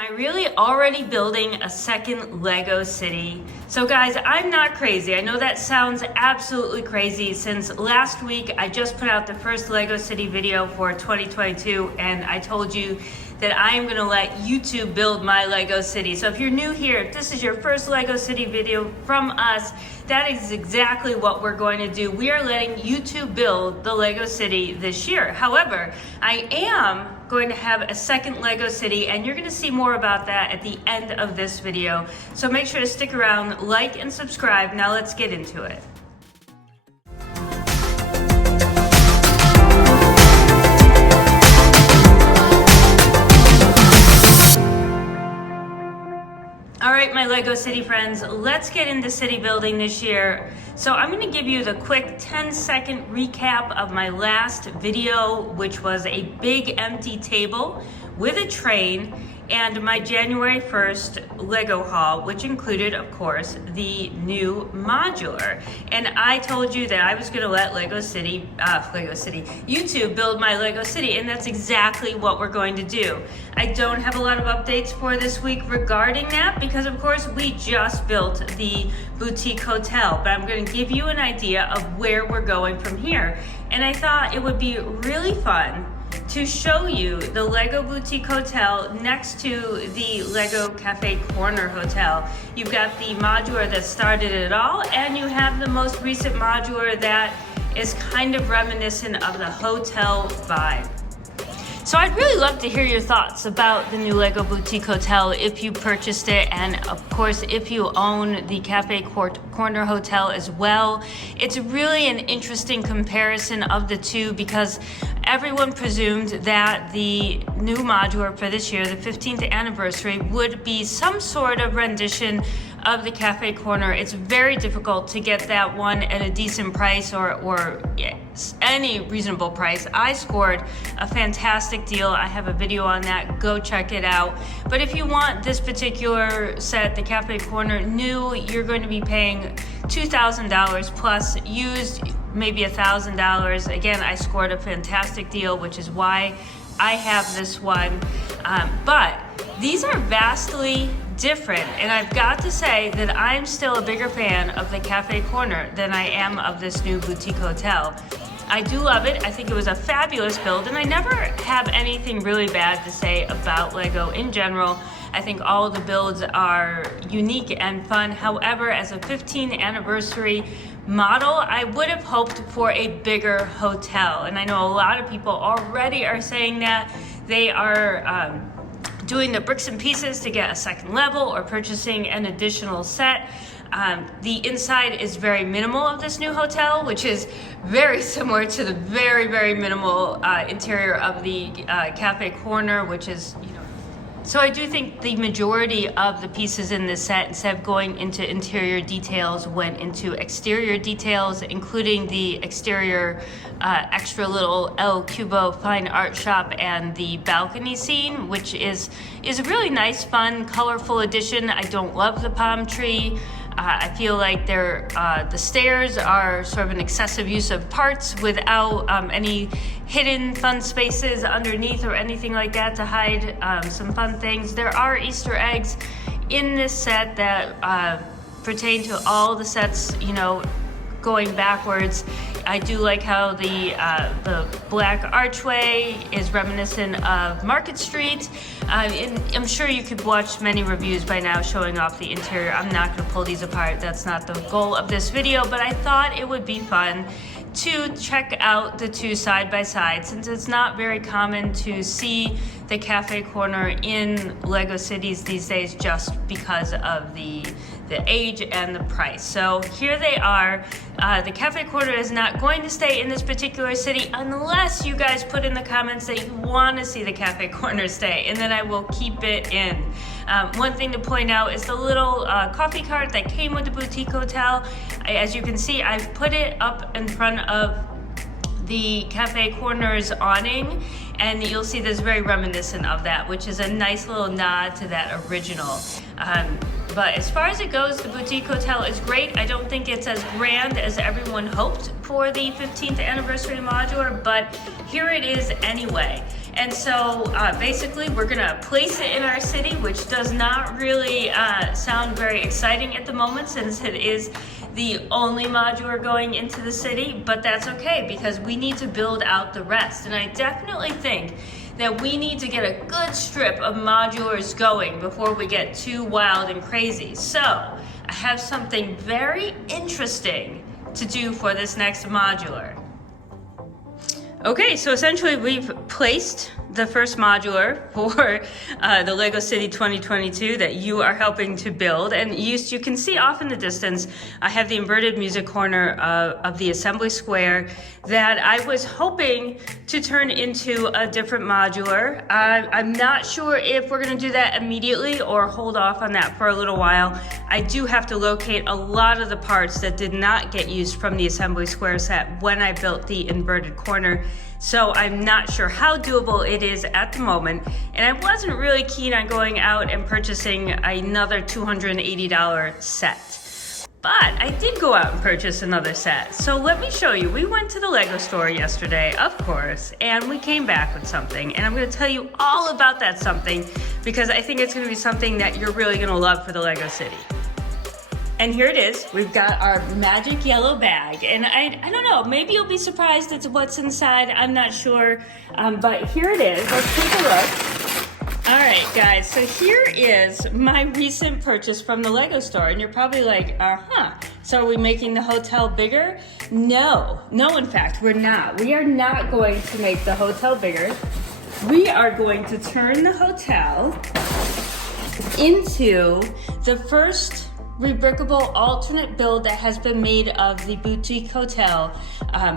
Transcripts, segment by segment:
Am I really already building a second Lego city? So guys, I'm not crazy. I know that sounds absolutely crazy since last week I just put out the first Lego city video for 2022 and I told you that I am gonna let YouTube build my Lego city. So if you're new here, if this is your first Lego city video from us, that is exactly what we're going to do. We are letting YouTube build the Lego city this year. However, I am going to have a second Lego city and you're gonna see more about that at the end of this video. So make sure to stick around, like and subscribe. Now let's get into it. All right, my Lego City friends, let's get into city building this year. So I'm gonna give you the quick 10-second recap of my last video, which was a big empty table with a train, and my January 1st Lego haul, which included, of course, the new modular. And I told you that I was gonna let YouTube build my Lego city, and that's exactly what we're going to do. I don't have a lot of updates for this week regarding that because, of course, we just built the boutique hotel, but I'm gonna give you an idea of where we're going from here. And I thought it would be really fun to show you the Lego Boutique Hotel next to the Lego Cafe Corner Hotel. You've got the modular that started it all, and you have the most recent modular that is kind of reminiscent of the hotel vibe. So I'd really love to hear your thoughts about the new Lego Boutique Hotel if you purchased it, and of course if you own the Cafe Corner Hotel as well. It's really an interesting comparison of the two because everyone presumed that the new modular for this year, the 15th anniversary, would be some sort of rendition of the Cafe Corner. It's very difficult to get that one at a decent price or any reasonable price. I scored a fantastic deal. I have a video on that. Go check it out. But if you want this particular set, the Cafe Corner new, you're going to be paying $2,000 plus used, maybe $1,000. Again, I scored a fantastic deal, which is why I have this one. But these are vastly different, and I've got to say that I'm still a bigger fan of the Cafe Corner than I am of this new boutique hotel. I do love it. I think it was a fabulous build, and I never have anything really bad to say about Lego in general. I think all of the builds are unique and fun. However, as a 15th anniversary model, I would have hoped for a bigger hotel, and I know a lot of people already are saying that. They are doing the bricks and pieces to get a second level or purchasing an additional set. The inside is very minimal of this new hotel, which is very similar to the very, very minimal interior of the Cafe Corner, which is, so I do think the majority of the pieces in this set, instead of going into interior details, went into exterior details, including the exterior extra little El Cubo fine art shop and the balcony scene, which is a really nice, fun, colorful addition. I don't love the palm tree. I feel like the stairs are sort of an excessive use of parts without any hidden fun spaces underneath or anything like that to hide some fun things. There are Easter eggs in this set that pertain to all the sets, going backwards. I do like how the black archway is reminiscent of Market Street. And I'm sure you could watch many reviews by now showing off the interior. I'm not going to pull these apart. That's not the goal of this video, but I thought it would be fun to check out the two side by side, since it's not very common to see the Cafe Corner in Lego cities these days just because of the age and the price. So here they are. The Cafe Corner is not going to stay in this particular city unless you guys put in the comments that you want to see the Cafe Corner stay, and then I will keep it in. One thing to point out is the little coffee cart that came with the boutique hotel. As you can see, I've put it up in front of the Cafe Corner's awning, and you'll see this very reminiscent of that, which is a nice little nod to that original. But as far as it goes, the boutique hotel is great. I don't think it's as grand as everyone hoped for the 15th anniversary modular, but here it is anyway. And so basically we're gonna place it in our city, which does not really sound very exciting at the moment since it is the only modular going into the city, but that's okay because we need to build out the rest. And I definitely think that we need to get a good strip of modulars going before we get too wild and crazy. So I have something very interesting to do for this next modular. Okay, so essentially we've placed the first modular for the LEGO City 2022 that you are helping to build. And you can see off in the distance, I have the inverted music corner of the assembly square that I was hoping to turn into a different modular. I'm not sure if we're gonna do that immediately or hold off on that for a little while. I do have to locate a lot of the parts that did not get used from the assembly square set when I built the inverted corner. So I'm not sure how doable it is at the moment. And I wasn't really keen on going out and purchasing another $280 set. But I did go out and purchase another set. So let me show you. We went to the LEGO store yesterday, of course, and we came back with something. And I'm gonna tell you all about that something because I think it's gonna be something that you're really gonna love for the LEGO City. And here it is. We've got our magic yellow bag. And I don't know, maybe you'll be surprised at what's inside. I'm not sure, but here it is. Let's take a look. All right, guys, so here is my recent purchase from the LEGO store. And you're probably like, so are we making the hotel bigger? No, in fact, we're not. We are not going to make the hotel bigger. We are going to turn the hotel into the first Rebrickable alternate build that has been made of the boutique hotel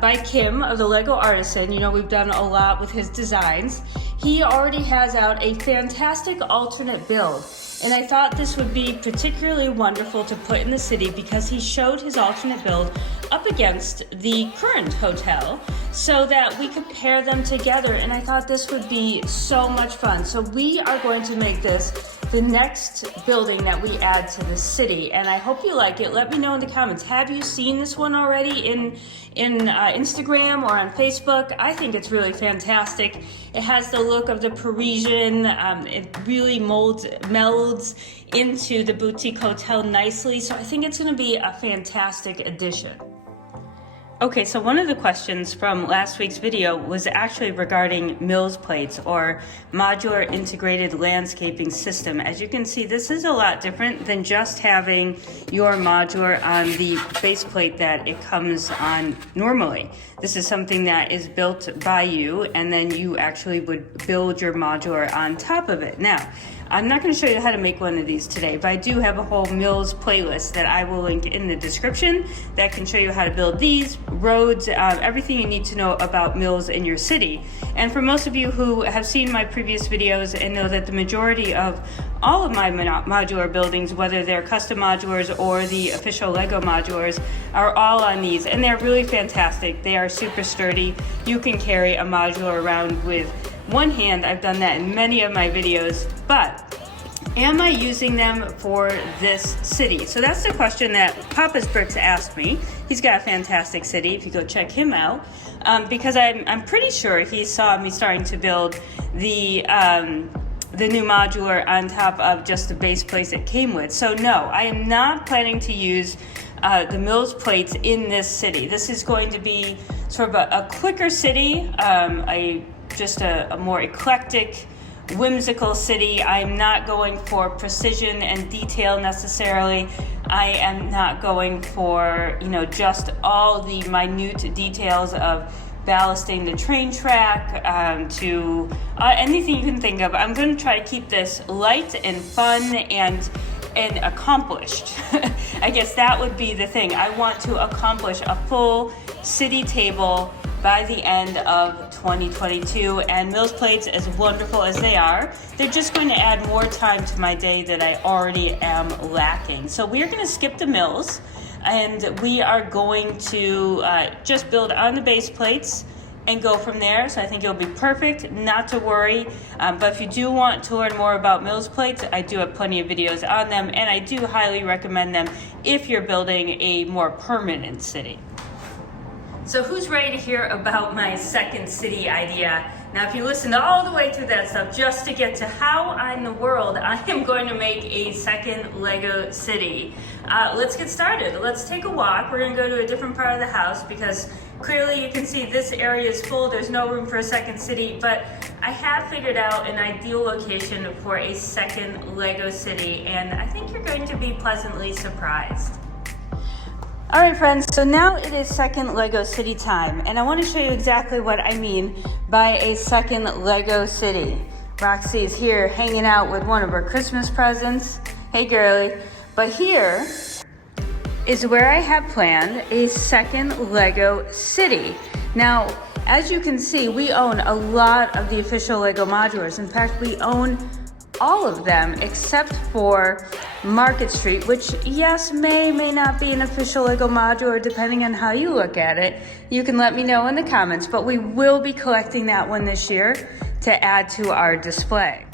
by Kim of the LEGO Artisan. You know, we've done a lot with his designs. He already has out a fantastic alternate build. And I thought this would be particularly wonderful to put in the city because he showed his alternate build up against the current hotel so that we could pair them together. And I thought this would be so much fun. So we are going to make this the next building that we add to the city. And I hope you like it. Let me know in the comments. Have you seen this one already in Instagram or on Facebook? I think it's really fantastic. It has the look of the Parisian. It really melds into the boutique hotel nicely. So I think it's gonna be a fantastic addition. Okay, so one of the questions from last week's video was actually regarding Mills plates or modular integrated landscaping system. As you can see, this is a lot different than just having your modular on the base plate that it comes on normally. This is something that is built by you, and then you actually would build your modular on top of it. Now, I'm not going to show you how to make one of these today, but I do have a whole Mills playlist that I will link in the description that can show you how to build these, roads, everything you need to know about Mills in your city. And for most of you who have seen my previous videos and know that the majority of all of my modular buildings, whether they're custom modulars or the official LEGO modulars, are all on these. And they're really fantastic. They are super sturdy. You can carry a modular around with one hand. I've done that in many of my videos, but am I using them for this city? So that's the question that Papa's Bricks asked me. He's got a fantastic city, if you go check him out, because I'm pretty sure he saw me starting to build the new modular on top of just the base plates it came with. So no, I am not planning to use the Mills plates in this city. This is going to be sort of a quicker city, just a more eclectic, whimsical city. I'm not going for precision and detail necessarily. I am not going for, just all the minute details of ballasting the train track to anything you can think of. I'm going to try to keep this light and fun and accomplished. I guess that would be the thing. I want to accomplish a full city table by the end of 2022, and Mills plates, as wonderful as they are, they're just going to add more time to my day that I already am lacking. So we're going to skip the Mills, and we are going to just build on the base plates and go from there. So I think it'll be perfect, not to worry. But if you do want to learn more about Mills plates, I do have plenty of videos on them, and I do highly recommend them if you're building a more permanent city. So who's ready to hear about my second city idea Now, if you listened all the way through that stuff just to get to how in the world I am going to make a second Lego city, let's get started. Let's take a walk. We're going to go to a different part of the house because clearly you can see this area is full. There's no room for a second city, but I have figured out an ideal location for a second Lego city, and I think you're going to be pleasantly surprised. All right, friends, so now it is second Lego city time, and I want to show you exactly what I mean by a second Lego city. Roxy is here hanging out with one of her Christmas presents. Hey, girly. But here is where I have planned a second Lego city. Now, as you can see, we own a lot of the official Lego Modulars. In fact, we own all of them except for Market Street, which yes, may not be an official Lego Modular depending on how you look at it. You can let me know in the comments, but we will be collecting that one this year to add to our display.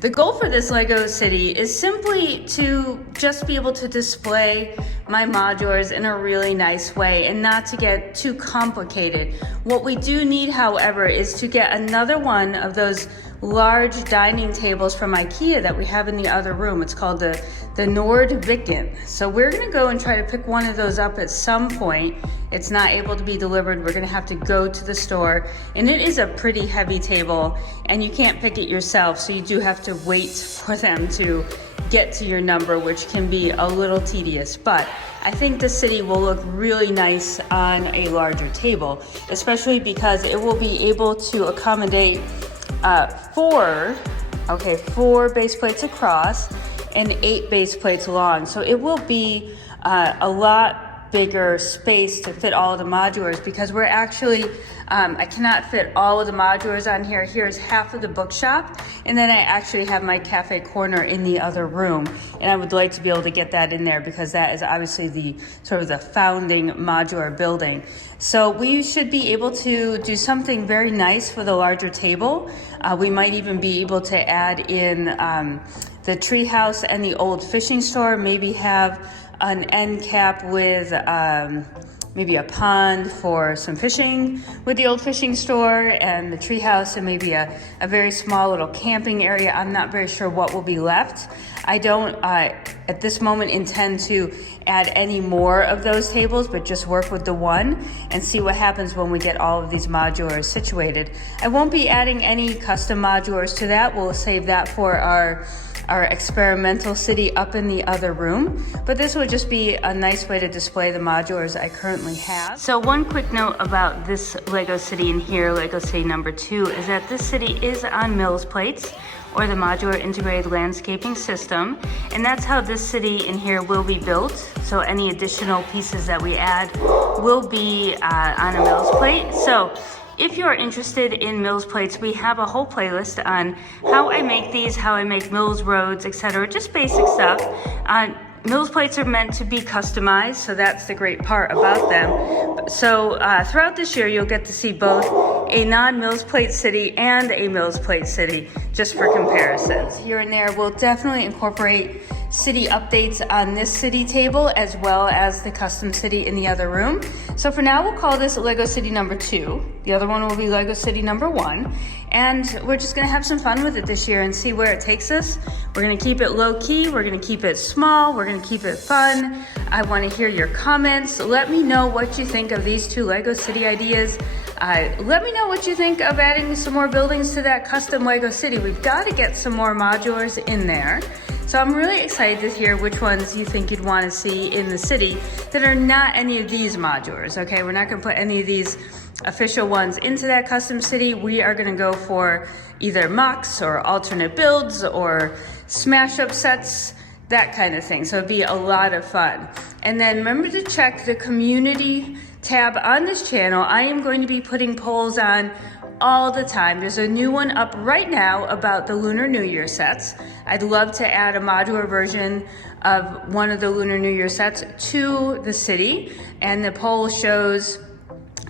The goal for this Lego city is simply to just be able to display my modulars in a really nice way and not to get too complicated. What we do need, however, is to get another one of those large dining tables from IKEA that we have in the other room. It's called the Nordviken. So we're gonna go and try to pick one of those up at some point. It's not able to be delivered. We're gonna have to go to the store, and it is a pretty heavy table and you can't pick it yourself, so you do have to wait for them to get to your number, which can be a little tedious, but I think the city will look really nice on a larger table, especially because it will be able to accommodate four base plates across and 8 base plates long. So it will be a lot bigger space to fit all of the modulars, because we're actually, I cannot fit all of the modulars on here. Here's half of the bookshop, and then I actually have my cafe corner in the other room, and I would like to be able to get that in there because that is obviously the sort of the founding modular building. So we should be able to do something very nice for the larger table. We might even be able to add in the treehouse and the old fishing store, maybe have an end cap with maybe a pond for some fishing with the old fishing store and the treehouse, and maybe a very small little camping area. I'm not very sure what will be left. I don't at this moment intend to add any more of those tables, but just work with the one and see what happens when we get all of these modulars situated. I won't be adding any custom modulars to that. We'll save that for our experimental city up in the other room, but this would just be a nice way to display the modulars I currently have. So one quick note about this Lego city in here, Lego city number 2, is that this city is on Mills plates, or the modular integrated landscaping system, and that's how this city in here will be built. So any additional pieces that we add will be on a Mills plate. So if you're interested in Mills plates, we have a whole playlist on how I make these, how I make Mills roads, etc. Just basic stuff. Mills plates are meant to be customized, so that's the great part about them. So throughout this year, you'll get to see both a non-Mills plate city and a Mills plate city, just for comparisons. Here and there, we'll definitely incorporate city updates on this city table as well as the custom city in the other room. So for now, we'll call this Lego city number 2. The other one will be Lego city number 1. And we're just gonna have some fun with it this year and see where it takes us. We're gonna keep it low key, we're gonna keep it small, we're gonna keep it fun. I wanna hear your comments. Let me know what you think of these 2 Lego city ideas. Let me know what you think of adding some more buildings to that custom Lego city. We've gotta get some more modulars in there. So I'm really excited to hear which ones you think you'd want to see in the city that are not any of these modulars, okay? We're not going to put any of these official ones into that custom city. We are going to go for either mocks or alternate builds or smash up sets, that kind of thing. So it'd be a lot of fun. And then remember to check the community tab on this channel. I am going to be putting polls on all the time. There's a new one up right now about the Lunar New Year sets. I'd love to add a modular version of one of the Lunar New Year sets to the city, and the poll shows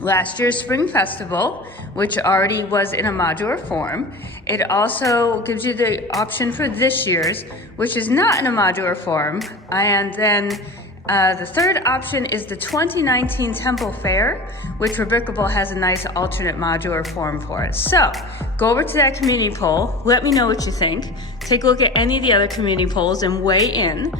last year's Spring Festival, which already was in a modular form. It also gives you the option for this year's, which is not in a modular form, and then The third option is the 2019 Temple Fair, which Rebrickable has a nice alternate modular form for it. So go over to that community poll, let me know what you think. Take a look at any of the other community polls and weigh in.